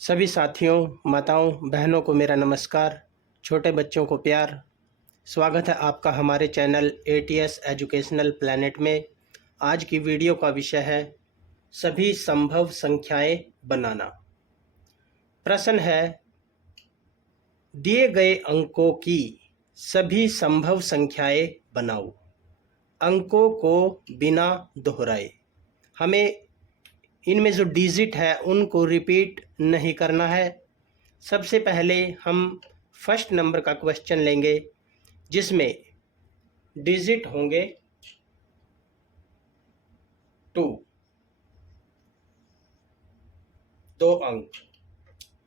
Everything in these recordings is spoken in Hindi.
सभी साथियों, माताओं, बहनों को मेरा नमस्कार। छोटे बच्चों को प्यार। स्वागत है आपका हमारे चैनल एटीएस एजुकेशनल प्लैनेट में। आज की वीडियो का विषय है सभी संभव संख्याएं बनाना। प्रश्न है, दिए गए अंकों की सभी संभव संख्याएं बनाओ। अंकों को बिना दोहराए। हमें इनमें जो डिजिट है उनको रिपीट नहीं करना है। सबसे पहले हम फर्स्ट नंबर का क्वेश्चन लेंगे जिसमें डिजिट होंगे 2, 2 अंक।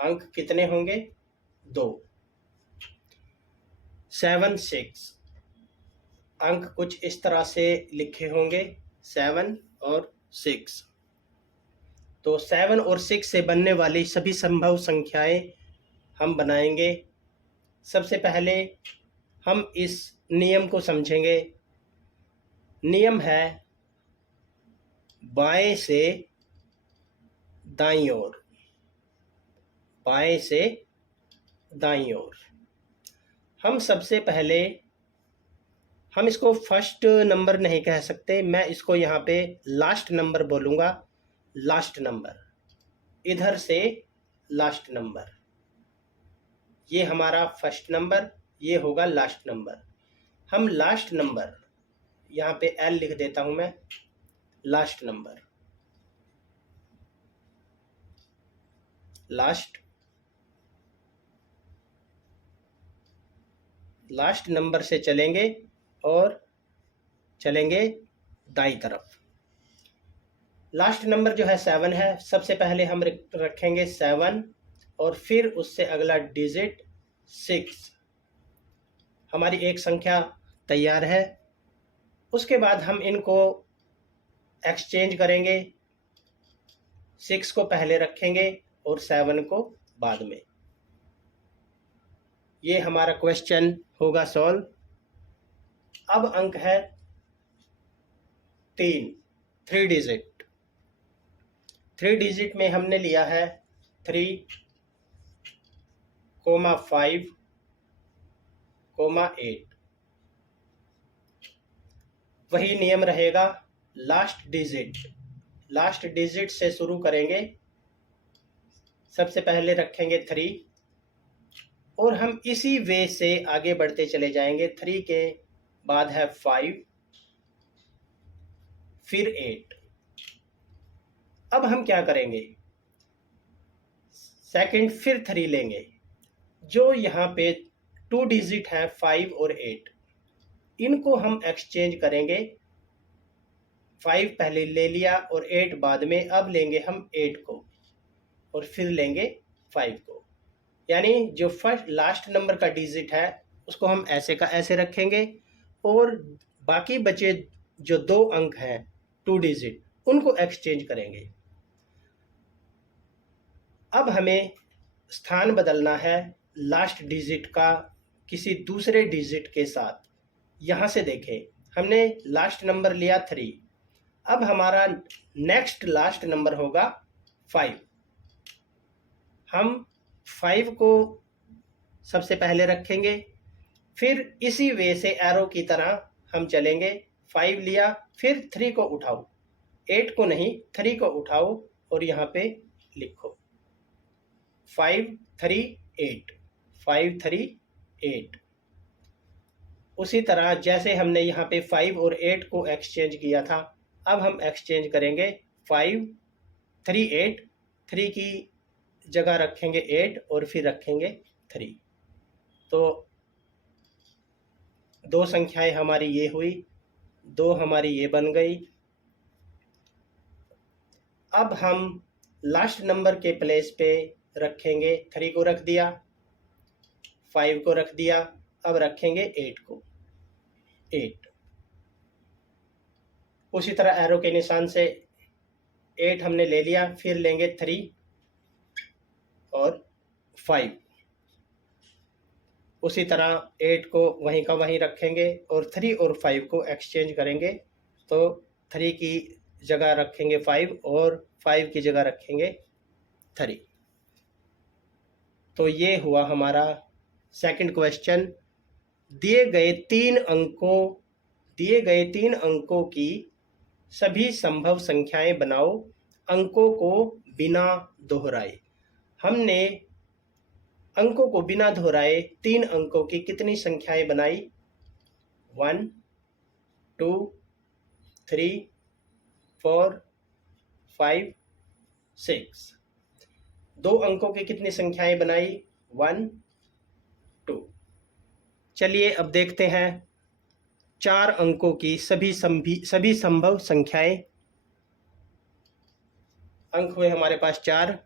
अंक कितने होंगे? 2। 7, 6। अंक कुछ इस तरह से लिखे होंगे 7 और 6। तो 7 और 6 से बनने वाली सभी संभव संख्याएं हम बनाएंगे। सबसे पहले हम इस नियम को समझेंगे। नियम है बाएं से दाईं ओर, बाएं से दाईं ओर। हम सबसे पहले हम इसको फर्स्ट नंबर नहीं कह सकते, मैं इसको यहाँ पे लास्ट नंबर बोलूँगा। लास्ट नंबर, इधर से लास्ट नंबर, ये हमारा फर्स्ट नंबर, ये होगा लास्ट नंबर। हम लास्ट नंबर, यहाँ पे एल लिख देता हूँ मैं, लास्ट नंबर, लास्ट नंबर से चलेंगे और चलेंगे दाईं तरफ। लास्ट नंबर जो है 7 है। सबसे पहले हम रखेंगे 7 और फिर उससे अगला डिजिट 6। हमारी एक संख्या तैयार है। उसके बाद हम इनको एक्सचेंज करेंगे। 6 को पहले रखेंगे और 7 को बाद में। ये हमारा क्वेश्चन होगा सॉल्व। अब अंक है 3 डिजिट। 3 डिजिट में हमने लिया है 3, 5, 8। वही नियम रहेगा। लास्ट डिजिट से शुरू करेंगे। सबसे पहले रखेंगे 3 और हम इसी वे से आगे बढ़ते चले जाएंगे। 3 के बाद है 5, फिर 8। अब हम क्या करेंगे? सेकंड फिर 3 लेंगे। जो यहाँ पे 2 डिजिट हैं 5 और 8, इनको हम एक्सचेंज करेंगे। 5 पहले ले लिया और 8 बाद में। अब लेंगे हम 8 को और फिर लेंगे 5 को। यानी जो फर्स्ट लास्ट नंबर का डिजिट है उसको हम ऐसे का ऐसे रखेंगे और बाकी बचे जो 2 अंक हैं 2 डिजिट, उनको एक्सचेंज करेंगे। अब हमें स्थान बदलना है लास्ट डिजिट का किसी दूसरे डिजिट के साथ। यहाँ से देखें, हमने लास्ट नंबर लिया 3। अब हमारा नेक्स्ट लास्ट नंबर होगा 5। हम 5 को सबसे पहले रखेंगे, फिर इसी वे से एरो की तरह हम चलेंगे। 5 लिया, फिर 3 को उठाओ, 8 को नहीं 3 को उठाओ और यहाँ पे लिखो 5, 3, 8, 5, 3, 8। उसी तरह जैसे हमने यहाँ पे 5 और 8 को एक्सचेंज किया था, अब हम एक्सचेंज करेंगे 5, 3, 8। 3 की जगह रखेंगे 8 और फिर रखेंगे 3। तो 2 संख्याएं हमारी ये हुई, 2 हमारी ये बन गई। अब हम लास्ट नंबर के प्लेस पे रखेंगे 3 को रख दिया, 5 को रख दिया, अब रखेंगे 8 को, 8। उसी तरह एरो के निशान से 8 हमने ले लिया, फिर लेंगे 3 और 5। उसी तरह 8 को वहीं का वहीं रखेंगे और 3 और 5 को एक्सचेंज करेंगे। तो 3 की जगह रखेंगे 5 और 5 की जगह रखेंगे 3। तो ये हुआ हमारा सेकंड क्वेश्चन। दिए गए तीन अंकों की सभी संभव संख्याएं बनाओ, अंकों को बिना दोहराए। हमने अंकों को बिना दोहराए 3 अंकों की कितनी संख्याएं बनाई? 1 2 3 4 5 6। 2 अंकों की कितनी संख्याएं बनाई? 1 2। चलिए अब देखते हैं 4 अंकों की सभी संभव संख्याएं। अंक हुए हमारे पास 4,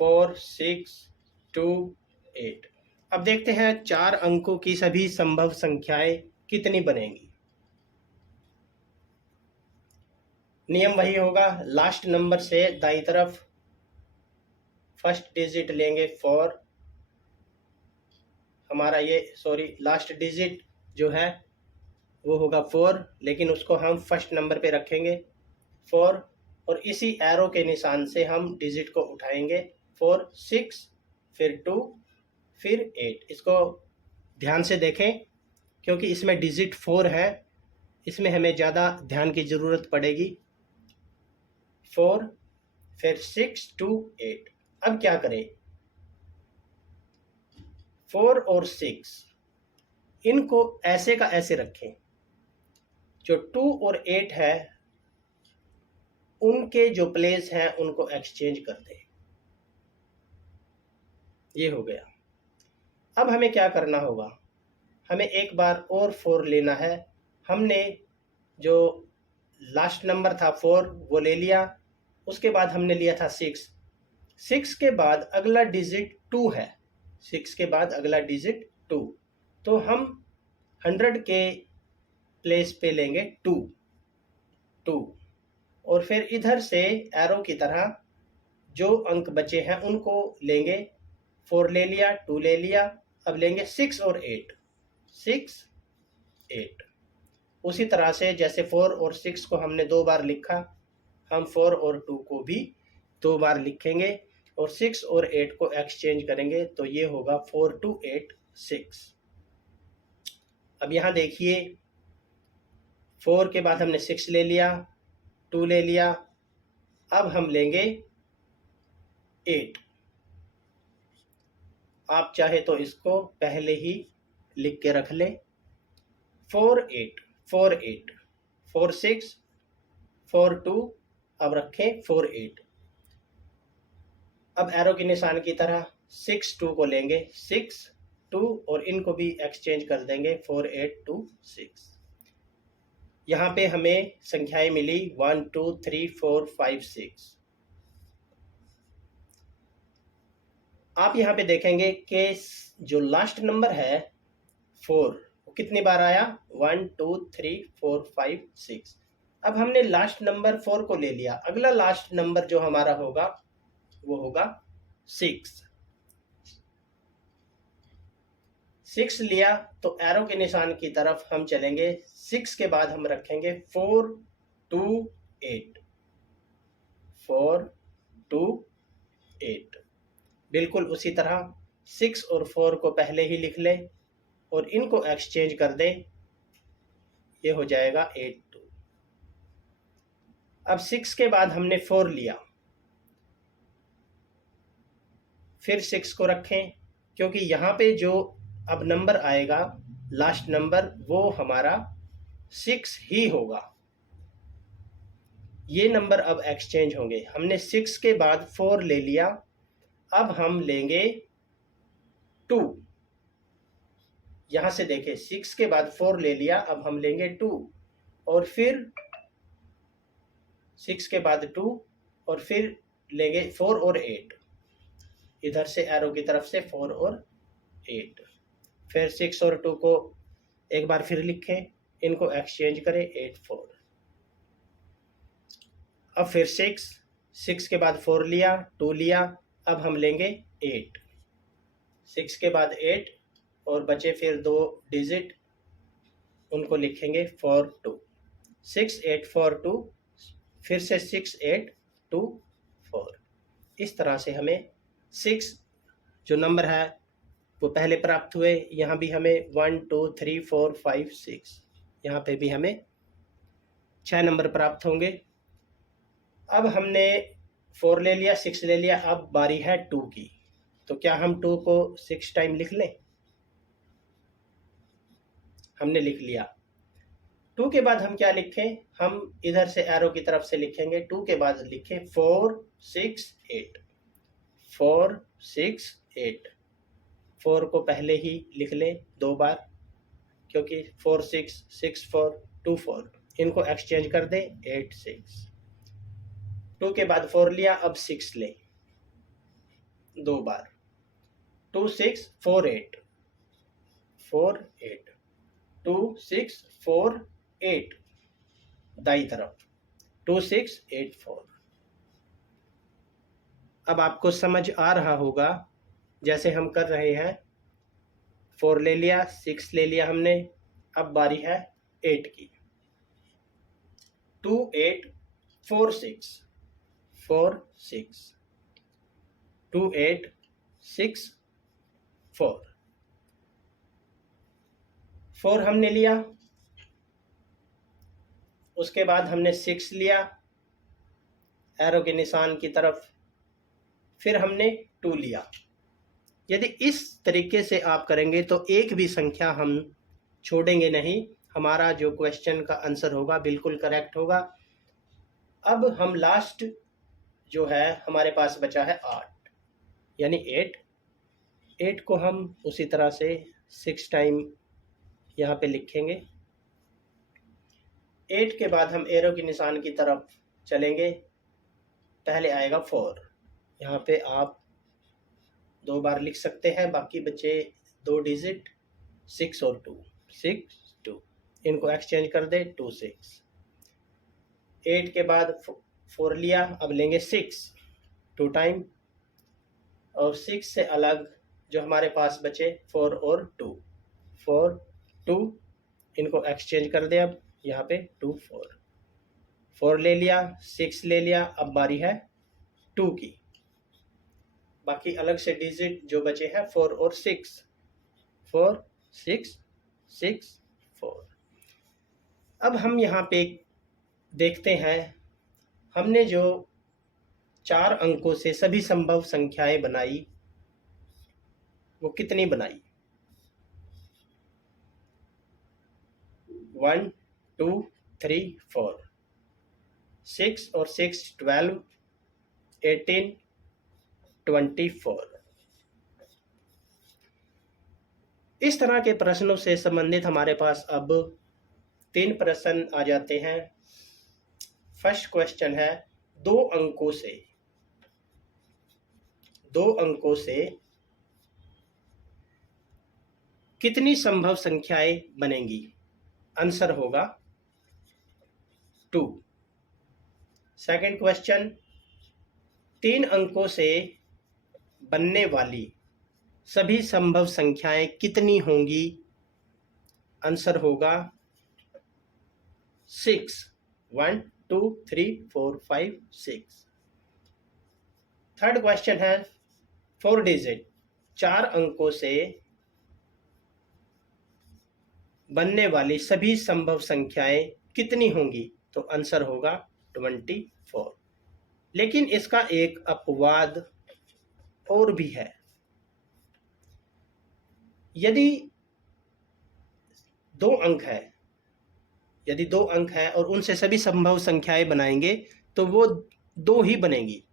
4 6 2 8। अब देखते हैं 4 अंकों की सभी संभव संख्याएं कितनी बनेंगी। नियम वही होगा, लास्ट नंबर से दाईं तरफ फर्स्ट डिजिट लेंगे 4, हमारा ये लास्ट डिजिट जो है वो होगा 4, लेकिन उसको हम फर्स्ट नंबर पे रखेंगे 4, और इसी एरो के निशान से हम डिजिट को उठाएंगे 4 6 फिर 2 फिर 8। इसको ध्यान से देखें क्योंकि इसमें डिजिट 4 है, इसमें हमें ज़्यादा ध्यान की ज़रूरत पड़ेगी। 4 फिर 6 2 8। अब क्या करें? 4 और 6 इनको ऐसे का ऐसे रखें, जो 2 और 8 है उनके जो प्लेस हैं उनको एक्सचेंज कर दें। ये हो गया। अब हमें क्या करना होगा? हमें एक बार और 4 लेना है। हमने जो लास्ट नंबर था 4 वो ले लिया, उसके बाद हमने लिया था 6 के बाद अगला डिजिट 2 है, 6 के बाद अगला डिजिट 2, तो हम 100 के प्लेस पे लेंगे 2 और फिर इधर से एरो की तरह जो अंक बचे हैं उनको लेंगे। 4 ले लिया, 2 ले लिया, अब लेंगे 6 और 8, 6 8। उसी तरह से जैसे 4 और 6 को हमने 2 बार लिखा, हम 4 और 2 को भी 2 बार लिखेंगे और 6 और 8 को एक्सचेंज करेंगे, तो ये होगा 4 2 8 6। अब यहाँ देखिए 4 के बाद हमने 6 ले लिया, 2 ले लिया, अब हम लेंगे 8। आप चाहे तो इसको पहले ही लिख के रख लें। 4 8 4 8 4 6 4 2, अब रखें 4 8। अब एरो के निशान की तरह 6 2 को लेंगे, 6 2 और इनको भी एक्सचेंज कर देंगे 4 8 2 6। यहाँ पे हमें संख्याएं मिली 1 2 3 4 5 6। आप यहाँ पे देखेंगे कि जो लास्ट नंबर है 4 कितनी बार आया? 1 2 3 4 5 6। अब हमने लास्ट नंबर 4 को ले लिया, अगला लास्ट नंबर जो हमारा होगा वो होगा 6 लिया, तो एरो के निशान की तरफ हम चलेंगे। 6 के बाद हम रखेंगे 4 2 8 4 2 8। बिल्कुल उसी तरह 6 और 4 को पहले ही लिख लें और इनको एक्सचेंज कर दें, ये हो जाएगा 8 2। अब 6 के बाद हमने 4 लिया, फिर 6 को रखें, क्योंकि यहाँ पे जो अब नंबर आएगा लास्ट नंबर वो हमारा 6 ही होगा। ये नंबर अब एक्सचेंज होंगे। हमने 6 के बाद 4 ले लिया, अब हम लेंगे 2। यहां से देखें 6 के बाद 4 ले लिया, अब हम लेंगे 2 और फिर 6 के बाद 2 और फिर लेंगे 4 और 8। इधर से एरो की तरफ से 4 और 8, फिर 6 और 2 को एक बार फिर लिखें, इनको एक्सचेंज करें 8 4। अब फिर 6 के बाद 4 लिया, 2 लिया, अब हम लेंगे 8। 6 के बाद 8 और बचे फिर 2 डिजिट, उनको लिखेंगे 4 2। 6 8 4 2, फिर से 6 8 2 4। इस तरह से हमें 6 जो नंबर है वो पहले प्राप्त हुए। यहाँ भी हमें 1 2 3 4 5 6, यहाँ पे भी हमें 6 नंबर प्राप्त होंगे। अब हमने 4 ले लिया, 6 ले लिया, अब बारी है 2 की। तो क्या हम 2 को 6 टाइम लिख लें? हमने लिख लिया। 2 के बाद हम क्या लिखें? हम इधर से एरो की तरफ से लिखेंगे। 2 के बाद लिखें 4 6 8, 4 6 8। 4 को पहले ही लिख लें 2 बार, क्योंकि 4 6 6 4 2 4, इनको एक्सचेंज कर दें 8 6। 2 के बाद 4 लिया, अब 6 लें 2 बार, 2 6 4 8 4 8, 2 6 4 8 दाई तरफ, 2 6 8 4। अब आपको समझ आ रहा होगा जैसे हम कर रहे हैं। 4 ले लिया, 6 ले लिया हमने, अब बारी है 8 की। 2 8 4 6 4 6, 2 8 6 4, 4 हमने लिया, उसके बाद हमने 6 लिया एरो के निशान की तरफ, फिर हमने 2 लिया। यदि इस तरीके से आप करेंगे तो एक भी संख्या हम छोड़ेंगे नहीं, हमारा जो क्वेश्चन का आंसर होगा बिल्कुल करेक्ट होगा। अब हम लास्ट जो है हमारे पास बचा है 8, यानी 8 को हम उसी तरह से 6 टाइम यहाँ पे लिखेंगे। 8 के बाद हम एरो के निशान की तरफ चलेंगे, पहले आएगा 4, यहाँ पे आप 2 बार लिख सकते हैं, बाकी बचे 2 डिजिट 6 और 2, 6 2, इनको एक्सचेंज कर दे 2 6। 8 के बाद 4 लिया, अब लेंगे 6 2 टाइम, और 6 से अलग जो हमारे पास बचे 4 और 2, 4 2, इनको एक्सचेंज कर दे। अब यहाँ पे 2 4, 4 ले लिया, 6 ले लिया, अब बारी है 2 की। बाकी अलग से डिजिट जो बचे हैं 4 और 6, 4 6 6 4। अब हम यहाँ पे देखते हैं, हमने जो 4 अंकों से सभी संभव संख्याएं बनाई वो कितनी बनाई? 1 2 3 4, 6 और 6 12, 18 24। इस तरह के प्रश्नों से संबंधित हमारे पास अब 3 प्रश्न आ जाते हैं। फर्स्ट क्वेश्चन है, 2 अंकों से कितनी संभव संख्याएं बनेंगी? आंसर होगा 2। सेकंड क्वेश्चन, 3 अंकों से बनने वाली सभी संभव संख्याएं कितनी होंगी? आंसर होगा 6, 1 2 3 4 5 6। थर्ड क्वेश्चन है, 4 डिजिट 4 अंकों से बनने वाली सभी संभव संख्याएं कितनी होंगी? तो आंसर होगा 24। लेकिन इसका एक अपवाद और भी है। यदि 2 अंक है और उनसे सभी संभव संख्याएं बनाएंगे तो वो 2 ही बनेंगी।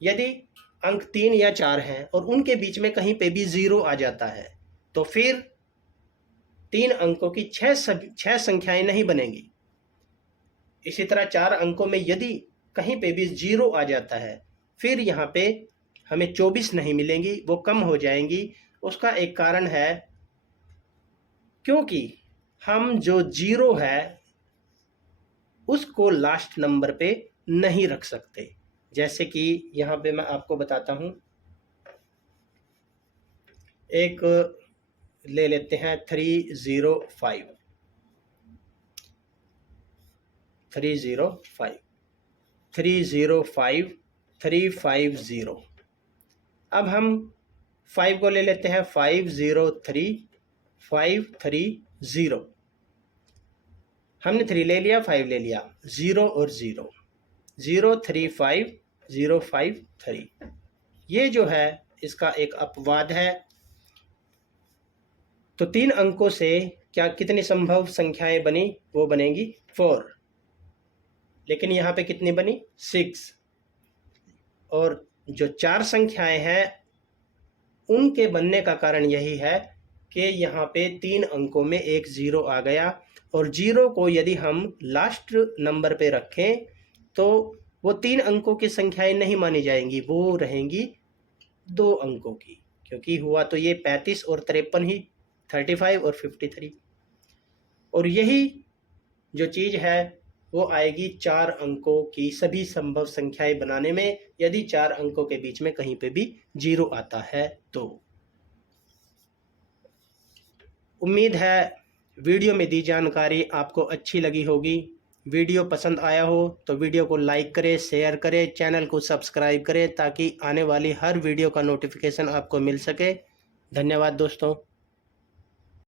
यदि अंक 3 या 4 हैं और उनके बीच में कहीं पे भी 0 आ जाता है तो फिर 3 अंकों की 6 संख्याएं नहीं बनेंगी। इसी तरह 4 अंकों में यदि कहीं पे भी 0 आ जाता है फिर यहाँ पे हमें 24 नहीं मिलेंगी, वो कम हो जाएंगी। उसका एक कारण है क्योंकि हम जो 0 है उसको लास्ट नंबर पे नहीं रख सकते। जैसे कि यहाँ पे मैं आपको बताता हूँ, एक ले लेते हैं 305। 305 350। अब हम 5 को ले लेते हैं, 503 530। हमने 3 ले लिया, 5 ले लिया, 0 और 0, 035 053। ये जो है इसका एक अपवाद है। तो 3 अंकों से क्या कितनी संभव संख्याएं बनी? वो बनेंगी 4, लेकिन यहाँ पे कितनी बनी? 6। और जो 4 संख्याएं हैं उनके बनने का कारण यही है कि यहाँ पे 3 अंकों में एक 0 आ गया, और 0 को यदि हम लास्ट नंबर पे रखें तो वो 3 अंकों की संख्याएं नहीं मानी जाएंगी, वो रहेंगी 2 अंकों की, क्योंकि हुआ तो ये 35 और 53 ही, 35 और 53। और यही जो चीज़ है वो आएगी 4 अंकों की सभी संभव संख्याएं बनाने में, यदि 4 अंकों के बीच में कहीं पे भी 0 आता है तो। उम्मीद है वीडियो में दी जानकारी आपको अच्छी लगी होगी। वीडियो पसंद आया हो तो वीडियो को लाइक करें, शेयर करें, चैनल को सब्सक्राइब करें ताकि आने वाली हर वीडियो का नोटिफिकेशन आपको मिल सके। धन्यवाद दोस्तों।